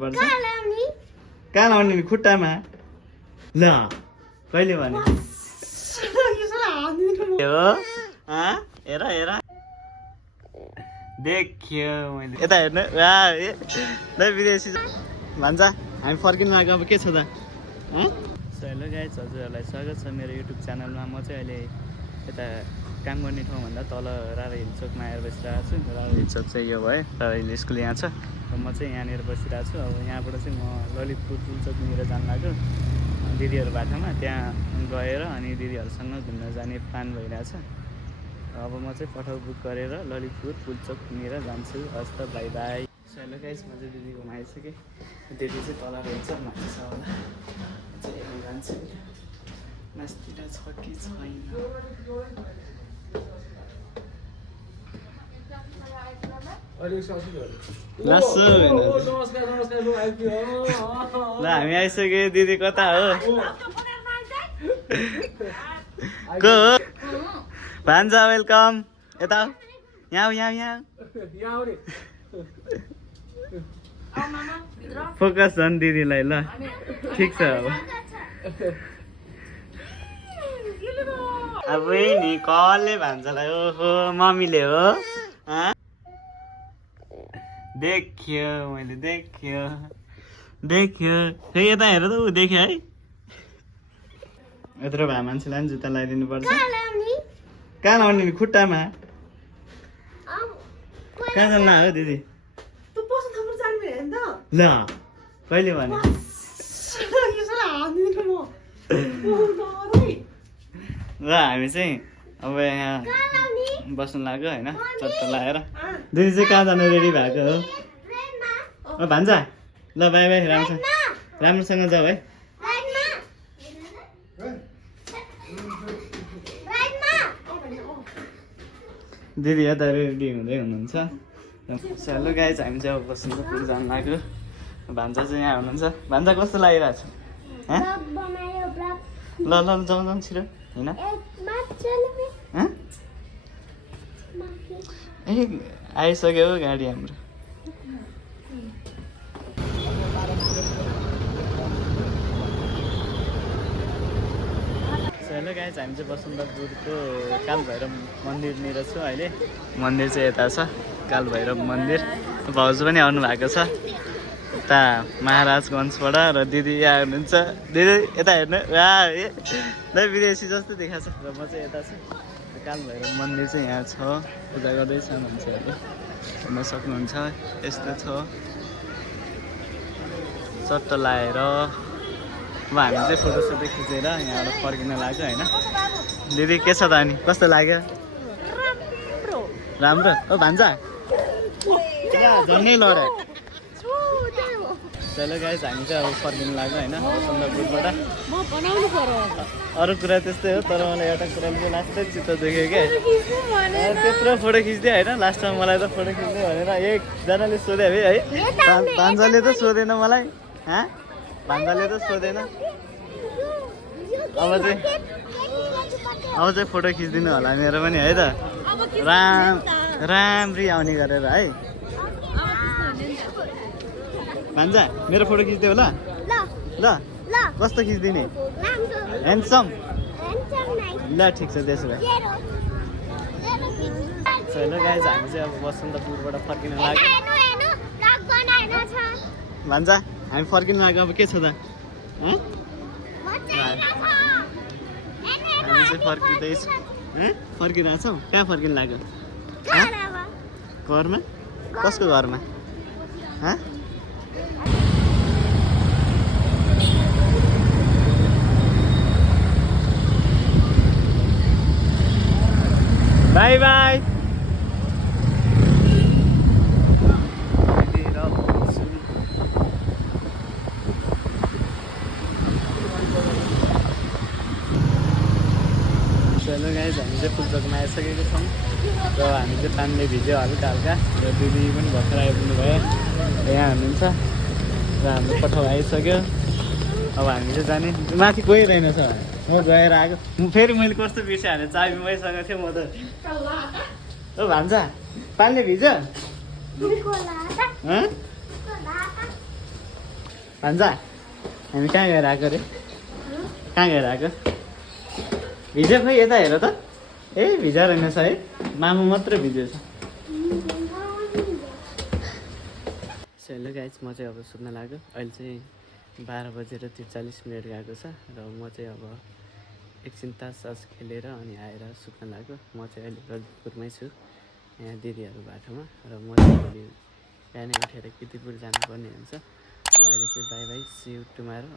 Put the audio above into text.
कहाँ लाउने नि खुट्टामा ल कहिले भने हो हेर हेर देखियो मैले यता हेर्नु ल विदेशी भन्छ हामी फर्किनु लाग्यो अब के छ त हेलो गाइज हजुरहरूलाई स्वागत छ मेरो युट्युब च्यानलमा। म चाहिँ अहिले यता काम गर्ने ठाउँभन्दा तल रारा हिल चोकमा आएर बसिरहेको छु। रारा हिल चोक चाहिँ यो भयो, रारा हिल स्कुल यहाँ छ र म चाहिँ यहाँनिर बसिरहेको छु। अब यहाँबाट चाहिँ म ललितपुर पुल चोकनिर जानु लाग्यो दिदीहरू बाटोमा, त्यहाँ गएर अनि दिदीहरूसँग घुम्न जाने प्लान भइरहेछ। अब म चाहिँ पठाउ बुक गरेर ललितपुर पुल चोकनिर जान्छु। हस् त बाई बाई। हेलो गाइस, म चाहिँ दिदी घुमाइसकेँ। दिदी चाहिँ तल रहेछ, माथि छ होला चाहिँ हेर्नु जान्छु मास्तिर छ कि छैन। ल हामी आइसक्यो। दिदी कता हो? को हो? भान्जा वेलकम। यता यहाँ यहाँ यहाँ फोकस झन् दिदीलाई। ल ठिक छ। अब नि कसले भान्जालाई? ओहो मम्मीले हो। देखियो मैले, देखियो देखियो। खै यता हेर त, ऊ देख्यो है। यत्रो भए मान्छेलाई पनि जुत्ता लगाइदिनु पर्छ। कहाँ लाउने नि? खुट्टामा। कहाँ जान्न हो दिदी? ल कहिले भने? ल हामी चाहिँ अब यहाँ बस्नु लाग्यो होइन, चट्ट लगाएर। दिदी चाहिँ कहाँ जानु रेडी भएको हो? भान्जा ल बाई बाई। राम्रोसँग जाऊ है। दिदी यता रेडी हुँदै हुनुहुन्छ। हेलो गाइज, हामी चाहिँ अब बसन्तपुर जानु लाग्यो। भान्जा चाहिँ यहाँ हुनुहुन्छ। भान्जा कस्तो लागिरहेको छ? ल ल जाउँ जाउँ छिटो होइन। ए आइसक्यो गाडी हाम्रो। हेलो गाइज, हामी चाहिँ बसन्तपुरको कालभैरव मन्दिरनिर छौँ अहिले। मन्दिर चाहिँ यता छ, कालभैरव मन्दिर। भाउजू पनि आउनु भएको छ यता महाराजगञ्जबाट। र दिदी यहाँ हुनुहुन्छ। दिदी यता हेर्नु ल विदेशी जस्तो देखाएको छ। र म चाहिँ यता छु। कालभैरव मन्दिर चाहिँ यहाँ छ, पूजा गर्दैछ मान्छेहरूले, हेर्न सक्नुहुन्छ। यस्तो छ चट्ट लाएर। अब हामी चाहिँ फोटोसोटो खिचेर यहाँबाट फर्किन लाग्यो होइन। दिदी के छ त अनि? कस्तो लाग्यो? राम्रो हो भान्जा? झन्डै लड। चलो गाइज, हामी चाहिँ अब फर्किनु लाग्यो होइन बसन्तपुरबाट। अरू कुरा त्यस्तै हो, तर मलाई एउटा कुराले चाहिँ लास्टै चित्त दुख्यो क्या। त्यत्रो फोटो खिच्दियो होइन, लास्टमा मलाई त फोटो खिच्दै भनेर एकजनाले सोध्यो है। भान्जाले त सोधेन मलाई। भान्जाले त सोधेन। अब चाहिँ फोटो खिचिदिनु होला मेरो पनि है त। राम्री आउने गरेर है। भान्जा मेरो फोटो खिचिदियो होला। ल कस्तो खिचिदिने? ह्यान्डसम। ल ठिक छ त्यसो भए। हेलो गाइज, हामी चाहिँ अब बसन्तपुरबाट फर्किन लाग्यो। भान्जा हामी फर्किनु लाग्यो। अब के छ त? हामी चाहिँ फर्किँदैछौँ। फर्किरहेछौँ। कहाँ फर्किनु लाग्यो? घरमा? कसको घरमा? By by. हेलो गाइज, हामी चाहिँ पुल्चोकमा आइसकेको छौँ। र हामी चाहिँ पानीले भिज्यो हल्का हल्का। र दिदी पनि भर्खर आइपुग्नु भयो, यहाँ हुनुहुन्छ। र हाम्रो पठाउ आइसक्यो। अब हामी चाहिँ जाने। माथि गइरहेन छ, म गएर आएको। फेरि मैले कस्तो बिर्सिहालेँ, चाबी मैसँग थियो म त। ओ भान्जा पानीले भिज्यो? भन्छ हामी कहाँ गएर आएको रे कहाँ गएर आएको भिज्यो खोइ यता हेर त ए भिजा रहेनछ है मामु मात्रै भिज्यो छ हेलो गाइज म चाहिँ अब सुत्न लाग्यो अहिले चाहिँ 12:43 गएको छ र म चाहिँ अब एकछिन तास खेलेर अनि आएर सुत्न लाग्यो म चाहिँ अहिले ललितपुरमै छु यहाँ दिदीहरू बाटोमा र म चाहिँ भोलि बिहानै उठेर किर्तिपुर जानुपर्ने हुन्छ र अहिले चाहिँ bye bye see you tomorrow